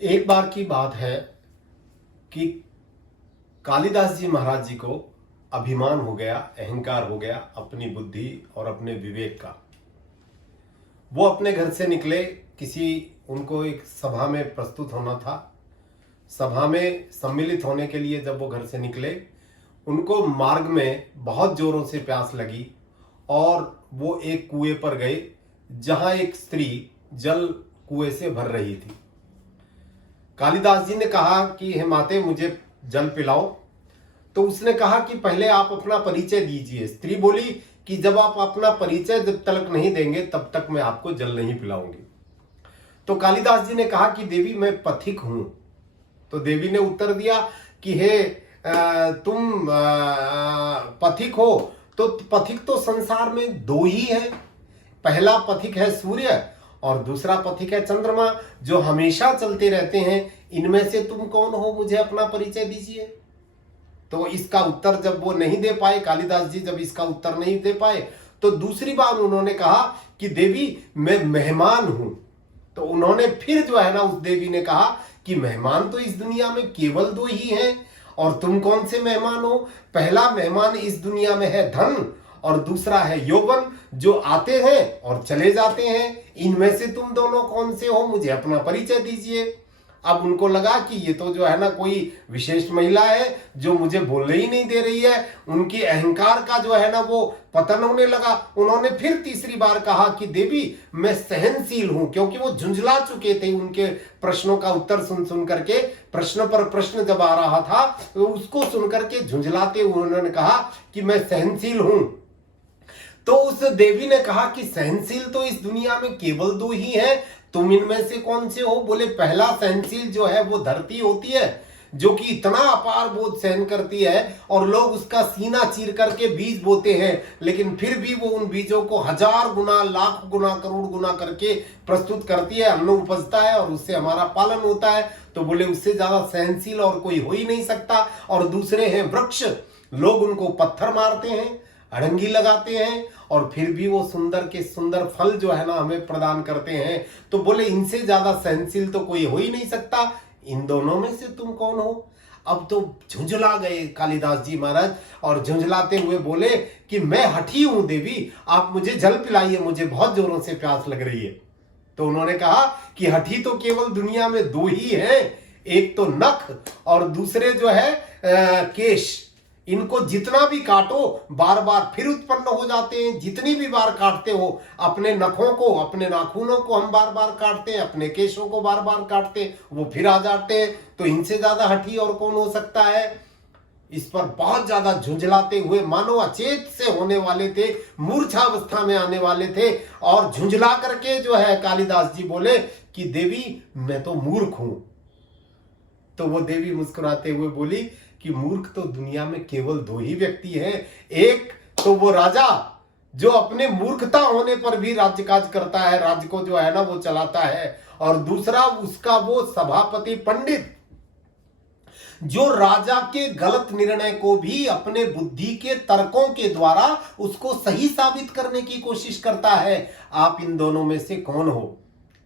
एक बार की बात है कि कालिदास जी महाराज जी को अभिमान हो गया, अहंकार हो गया अपनी बुद्धि और अपने विवेक का। वो अपने घर से निकले, उनको एक सभा में प्रस्तुत होना था। सभा में सम्मिलित होने के लिए जब वो घर से निकले, उनको मार्ग में बहुत जोरों से प्यास लगी और वो एक कुएं पर गए जहां एक स्त्री जल कुएं से भर रही थी। कालिदास जी ने कहा कि हे माते, मुझे जल पिलाओ। तो उसने कहा कि पहले आप अपना परिचय दीजिए। स्त्री बोली कि जब आप अपना परिचय जब तक नहीं देंगे तब तक मैं आपको जल नहीं पिलाऊंगी। तो कालिदास जी ने कहा कि देवी, मैं पथिक हूं। तो देवी ने उत्तर दिया कि हे तुम पथिक हो तो पथिक तो संसार में दो ही है। पहला पथिक है सूर्य और दूसरा पथिक है चंद्रमा, जो हमेशा चलते रहते हैं। इनमें से तुम कौन हो, मुझे अपना परिचय दीजिए। तो इसका उत्तर जब वो नहीं दे पाए, कालिदास जी जब इसका उत्तर नहीं दे पाए, तो दूसरी बार उन्होंने कहा कि देवी, मैं मेहमान हूं। तो उन्होंने फिर जो है ना, उस देवी ने कहा कि मेहमान तो इस दुनिया में केवल दो ही हैं, और तुम कौन से मेहमान हो? पहला मेहमान इस दुनिया में है धन और दूसरा है यौवन, जो आते हैं और चले जाते हैं। इनमें से तुम दोनों कौन से हो, मुझे अपना परिचय दीजिए। अब उनको लगा कि ये तो जो है ना कोई विशेष महिला है जो मुझे बोलने ही नहीं दे रही है। उनकी अहंकार का जो है ना वो पतन होने लगा। उन्होंने फिर तीसरी बार कहा कि देवी, मैं सहनशील हूं, क्योंकि वो झुंझला चुके थे उनके प्रश्नों का उत्तर सुन सुन करके। प्रश्न पर प्रश्न जब आ रहा था तो उसको सुन करके झुंझलाते हुए उन्होंने कहा कि मैं सहनशील हूं। तो उस देवी ने कहा कि सहनशील तो इस दुनिया में केवल दो ही हैं, तुम इनमें से कौन से हो? बोले पहला सहनशील जो है वो धरती होती है, जो कि इतना अपार बोझ सहन करती है और लोग उसका सीना चीर करके बीज बोते हैं, लेकिन फिर भी वो उन बीजों को 1000 गुना, लाख गुना, करोड़ गुना करके प्रस्तुत करती है। अन्न उपजता है और उससे हमारा पालन होता है। तो बोले उससे ज्यादा सहनशील और कोई हो ही नहीं सकता। और दूसरे हैं वृक्ष, लोग उनको पत्थर मारते हैं, अड़ंगी लगाते हैं और फिर भी वो सुंदर के सुंदर फल जो है ना हमें प्रदान करते हैं। तो बोले इनसे ज्यादा सहनशील तो कोई हो ही नहीं सकता। इन दोनों में से तुम कौन हो? अब तो झुंझला गए कालिदास जी महाराज और झुंझलाते हुए बोले कि मैं हठी हूं देवी, आप मुझे जल पिलाइए, मुझे बहुत जोरों से प्यास लग रही है। तो उन्होंने कहा कि हठी तो केवल दुनिया में दो ही है, एक तो नख और दूसरे जो है केश। इनको जितना भी काटो बार बार फिर उत्पन्न हो जाते हैं। जितनी भी बार काटते हो, अपने नखों को, अपने नाखूनों को हम बार बार काटते हैं, अपने केशों को बार बार काटते हैं, वो फिर आ जाते हैं। तो इनसे ज्यादा हठी और कौन हो सकता है? इस पर बहुत ज्यादा झुंझलाते हुए, मानो अचेत से होने वाले थे, मूर्छावस्था में आने वाले थे। और झुंझला करके जो है कालिदास जी बोले कि देवी, मैं तो मूर्ख हूं। तो वो देवी मुस्कुराते हुए बोली कि मूर्ख तो दुनिया में केवल दो ही व्यक्ति हैं। एक तो वो राजा जो अपने मूर्खता होने पर भी राज्य काज करता है, राज्य को जो है ना वो चलाता है, और दूसरा उसका वो सभापति पंडित जो राजा के गलत निर्णय को भी अपने बुद्धि के तर्कों के द्वारा उसको सही साबित करने की कोशिश करता है। आप इन दोनों में से कौन हो?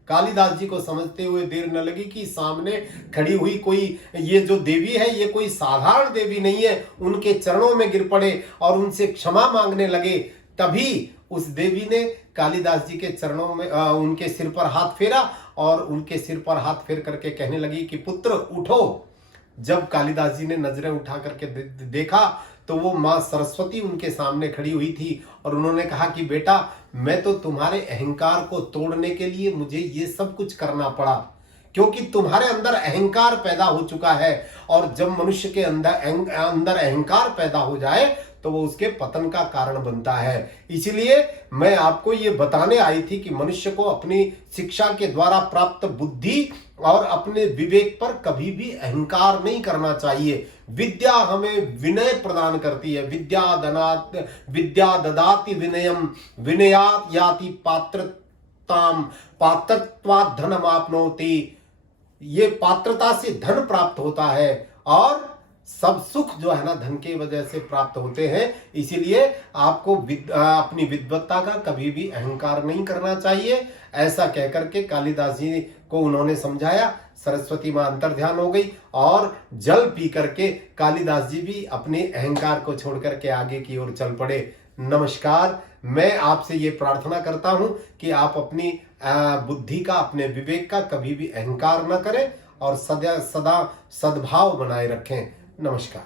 कालिदास जी को समझते हुए देर न लगी कि सामने खड़ी हुई कोई ये जो देवी है ये कोई साधारण देवी नहीं है। उनके चरणों में गिर पड़े और उनसे क्षमा मांगने लगे। तभी उस देवी ने कालिदास जी के चरणों में उनके सिर पर हाथ फेरा और उनके सिर पर हाथ फेर करके कहने लगी कि पुत्र उठो। जब कालिदास जी ने नजरें उठा करके देखा तो वो मां सरस्वती उनके सामने खड़ी हुई थी और उन्होंने कहा कि बेटा, मैं तो तुम्हारे अहंकार को तोड़ने के लिए मुझे ये सब कुछ करना पड़ा, क्योंकि तुम्हारे अंदर अहंकार पैदा हो चुका है। और जब मनुष्य के अंदर अहंकार पैदा हो जाए तो वो उसके पतन का कारण बनता है। इसलिए मैं आपको ये बताने आई थी कि मनुष्य को अपनी शिक्षा के द्वारा प्राप्त बुद्धि और अपने विवेक पर कभी भी अहंकार नहीं करना चाहिए। विद्या हमें विनय प्रदान करती है। विद्या ददाति विनयम, विनयात याति पात्रताम, पात्रत्वात् धनम आपनोति। ये पात्रता से धन प्राप्त होता है और सब सुख जो है ना धन की वजह से प्राप्त होते हैं। इसीलिए आपको अपनी विद्वत्ता का कभी भी अहंकार नहीं करना चाहिए। ऐसा कहकर के कालिदास जी को उन्होंने समझाया। सरस्वती मां अंतर ध्यान हो गई और जल पी करके कालिदास जी भी अपने अहंकार को छोड़ करके आगे की ओर चल पड़े। नमस्कार। मैं आपसे ये प्रार्थना करता हूं कि आप अपनी बुद्धि का, अपने विवेक का कभी भी अहंकार न करें और सदा सदा सद्भाव बनाए रखें। नमस्कार।